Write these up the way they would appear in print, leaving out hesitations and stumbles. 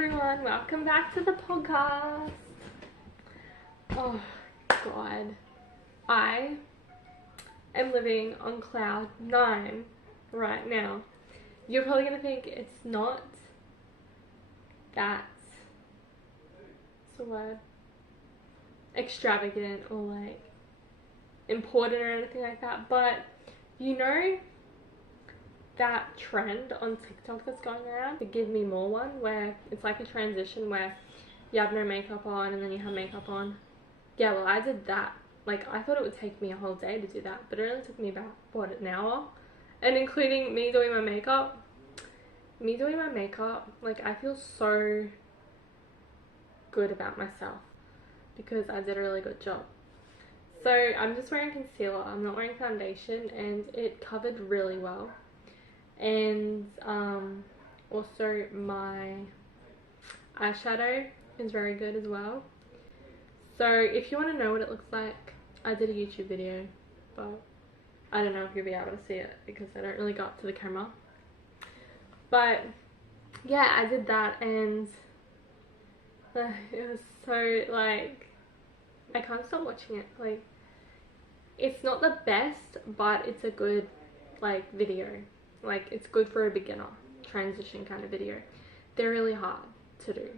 everyone, welcome back to the podcast. Oh god, I am living on cloud 9 right now. You're probably gonna think it's not that, what's the word, extravagant or like important or anything like that, but you know that trend on TikTok that's going around, the Give Me More one, where it's like a transition where you have no makeup on and then you have makeup on. Yeah, well, I did that. Like, I thought it would take me a whole day to do that, but it only took me about, what, an hour? And including me doing my makeup, like, I feel so good about myself because I did a really good job. So I'm just wearing concealer, I'm not wearing foundation, and it covered really well. And also my eyeshadow is very good as well. So if you want to know what it looks like, I did a YouTube video, but I don't know if you'll be able to see it because I don't really go up to the camera. But yeah, I did that, and it was so, like, I can't stop watching it. Like, it's not the best, but it's a good, like, video. Like, it's good for a beginner transition kind of video. They're really hard to do.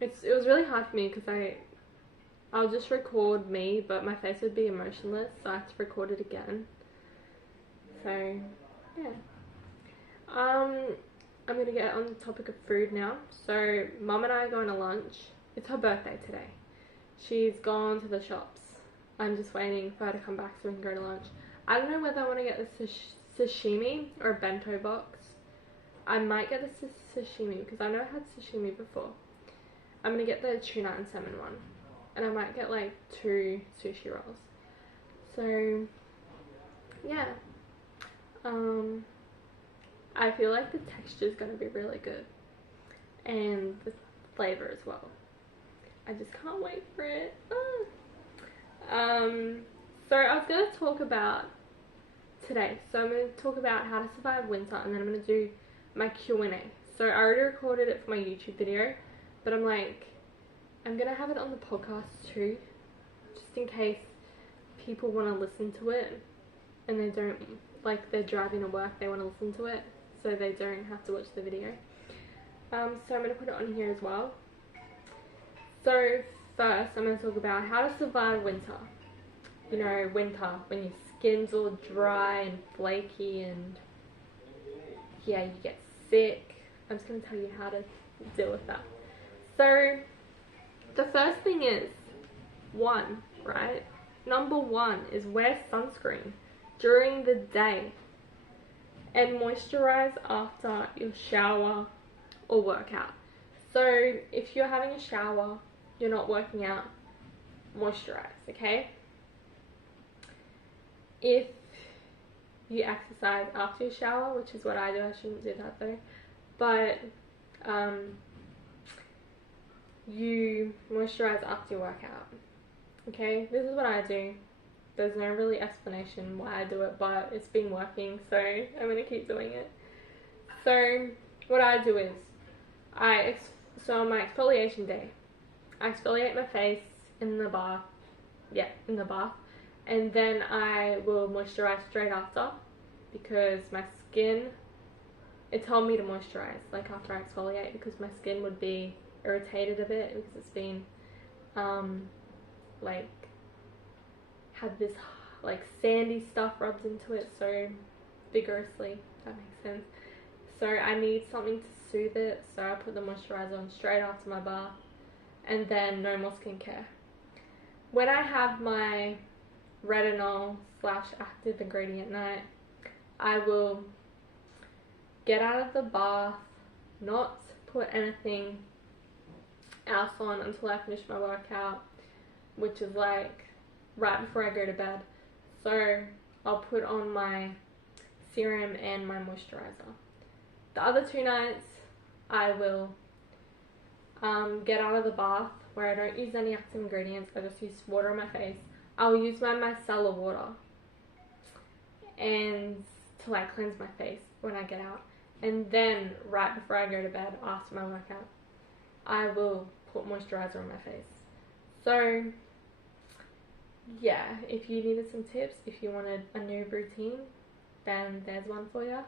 It was really hard for me because I'll just record me, but my face would be emotionless, so I have to record it again. So yeah. I'm gonna get on the topic of food now. So Mum and I are going to lunch. It's her birthday today. She's gone to the shops. I'm just waiting for her to come back so we can go to lunch. I don't know whether I want to get the sashimi or a bento box. I might get the sashimi because I've never had sashimi before. I'm going to get the tuna and salmon one. And I might get like 2 sushi rolls. So, yeah. I feel like the texture is going to be really good. And the flavor as well. I just can't wait for it. So I was going to talk about today. So I'm going to talk about how to survive winter, and then I'm going to do my Q&A. So I already recorded it for my YouTube video, but I'm like, I'm going to have it on the podcast too, just in case people want to listen to it and they don't, like, they're driving to work, they want to listen to it, so they don't have to watch the video. So I'm going to put it on here as well. So first I'm going to talk about how to survive winter. You know, winter, when your skin's all dry and flaky and, yeah, you get sick. I'm just going to tell you how to deal with that. So, the first thing is, number one is wear sunscreen during the day and moisturize after your shower or workout. So, if you're having a shower, you're not working out, moisturize, okay? If you exercise after your shower, which is what I do, I shouldn't do that though, but you moisturize after your workout, okay? This is what I do. There's no really explanation why I do it, but it's been working, so I'm going to keep doing it. So what I do is, so on my exfoliation day, I exfoliate my face in the bath, and then I will moisturize straight after, because my skin, it told me to moisturize like after I exfoliate, because my skin would be irritated a bit because it's been like had this like sandy stuff rubbed into it so vigorously, if that makes sense. So I need something to soothe it, so I put the moisturizer on straight after my bath, and then no more skincare. When I have my retinol / active ingredient night, I will get out of the bath, not put anything else on until I finish my workout, which is like right before I go to bed. So I'll put on my serum and my moisturizer. The other 2 nights I will get out of the bath, where I don't use any active ingredients, I just use water on my face. I'll use my micellar water and to like cleanse my face when I get out. and then right before I go to bed after my workout, I will put moisturizer on my face. So yeah, if you needed some tips, if you wanted a new routine, then there's one for you.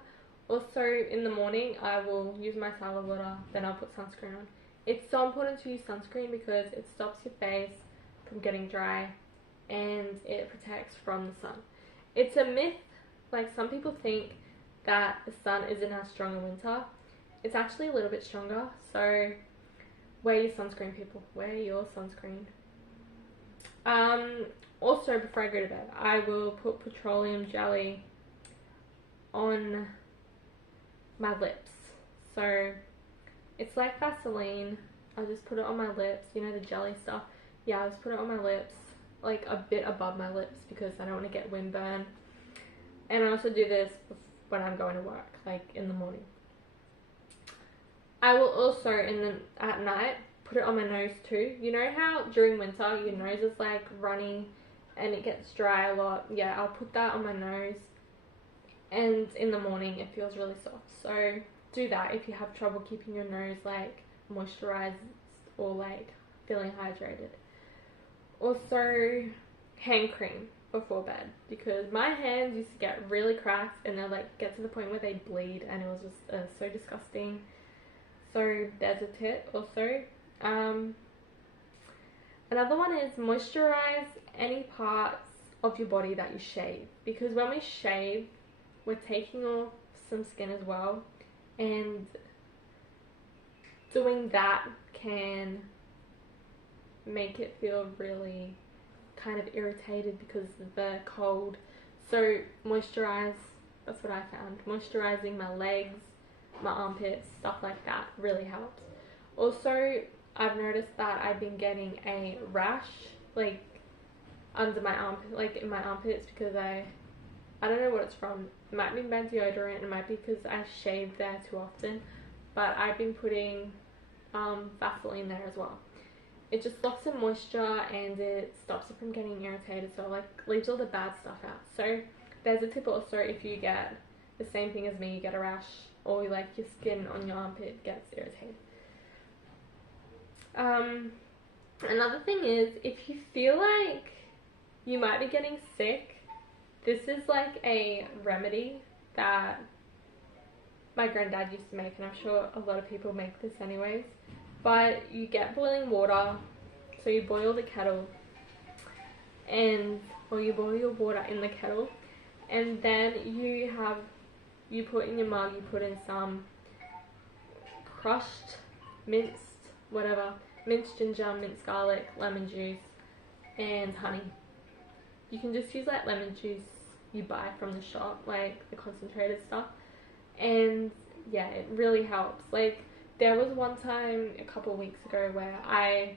Also, in the morning, I will use my sour water, then I'll put sunscreen on. It's so important to use sunscreen because it stops your face from getting dry and it protects from the sun. It's a myth, like some people think that the sun isn't as strong in winter. It's actually a little bit stronger, so wear your sunscreen, people. Wear your sunscreen. Also, before I go to bed, I will put petroleum jelly on my lips. So it's like Vaseline. I'll just put it on my lips, you know, the jelly stuff. Yeah, I'll just put it on my lips, like a bit above my lips because I don't want to get windburn. And I also do this when I'm going to work, like in the morning. I will also, at night, put it on my nose too. You know how during winter your nose is like runny and it gets dry a lot? Yeah, I'll put that on my nose, and in the morning it feels really soft. So do that if you have trouble keeping your nose like moisturized or like feeling hydrated. Also, hand cream before bed, because my hands used to get really cracked and they like get to the point where they bleed, and it was just so disgusting. So there's a tip also. Another one is moisturize any parts of your body that you shave, because when we shave, we're taking off some skin as well, and doing that can make it feel really kind of irritated because of the cold. So moisturize, that's what I found. Moisturizing my legs, my armpits, stuff like that really helps. Also, I've noticed that I've been getting a rash like under my armpit, like in my armpits, because I don't know what it's from. It might be my deodorant, it might be because I shave there too often, but I've been putting Vaseline there as well. It just locks in moisture and it stops it from getting irritated, so like leaves all the bad stuff out. So there's a tip also, if you get the same thing as me, you get a rash or like your skin on your armpit gets irritated. Another thing is, if you feel like you might be getting sick, this is like a remedy that my granddad used to make, and I'm sure a lot of people make this anyways. But you get boiling water, so you boil the kettle, or you boil your water in the kettle, and then you put in your mug, you put in some crushed, minced, whatever, minced ginger, minced garlic, lemon juice, and honey. You can just use like lemon juice you buy from the shop, like the concentrated stuff, and yeah, it really helps. Like, there was one time a couple of weeks ago where I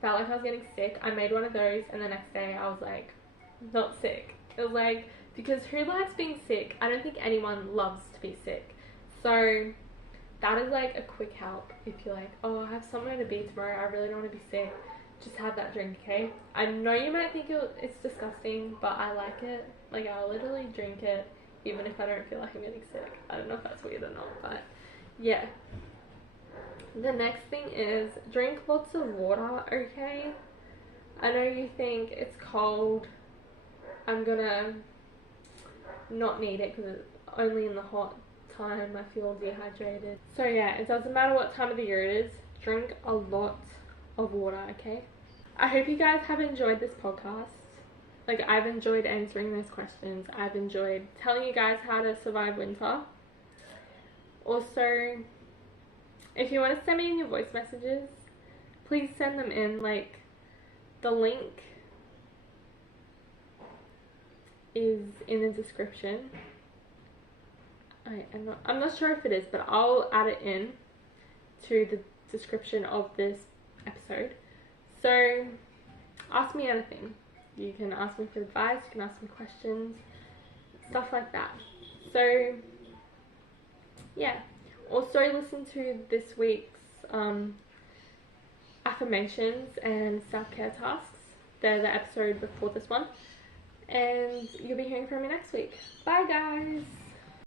felt like I was getting sick. I made one of those, and the next day I was like, not sick. It was like, because who likes being sick? I don't think anyone loves to be sick. So that is like a quick help. If you're like, oh, I have somewhere to be tomorrow, I really don't want to be sick, just have that drink, okay? I know you might think it's disgusting, but I like it. Like, I'll literally drink it even if I don't feel like I'm getting sick. I don't know if that's weird or not, but yeah. The next thing is drink lots of water, okay? I know you think it's cold, I'm gonna not need it because it's only in the hot time I feel dehydrated. So yeah, it doesn't matter what time of the year it is, drink a lot of water, okay? I hope you guys have enjoyed this podcast. Like, I've enjoyed answering those questions. I've enjoyed telling you guys how to survive winter. Also, if you want to send me any voice messages, please send them in. Like, the link is in the description. I'm not sure if it is, but I'll add it in to the description of this episode. So ask me anything. You can ask me for advice, you can ask me questions, stuff like that. So yeah. Also listen to this week's affirmations and self-care tasks. They're the episode before this one. And you'll be hearing from me next week. Bye guys!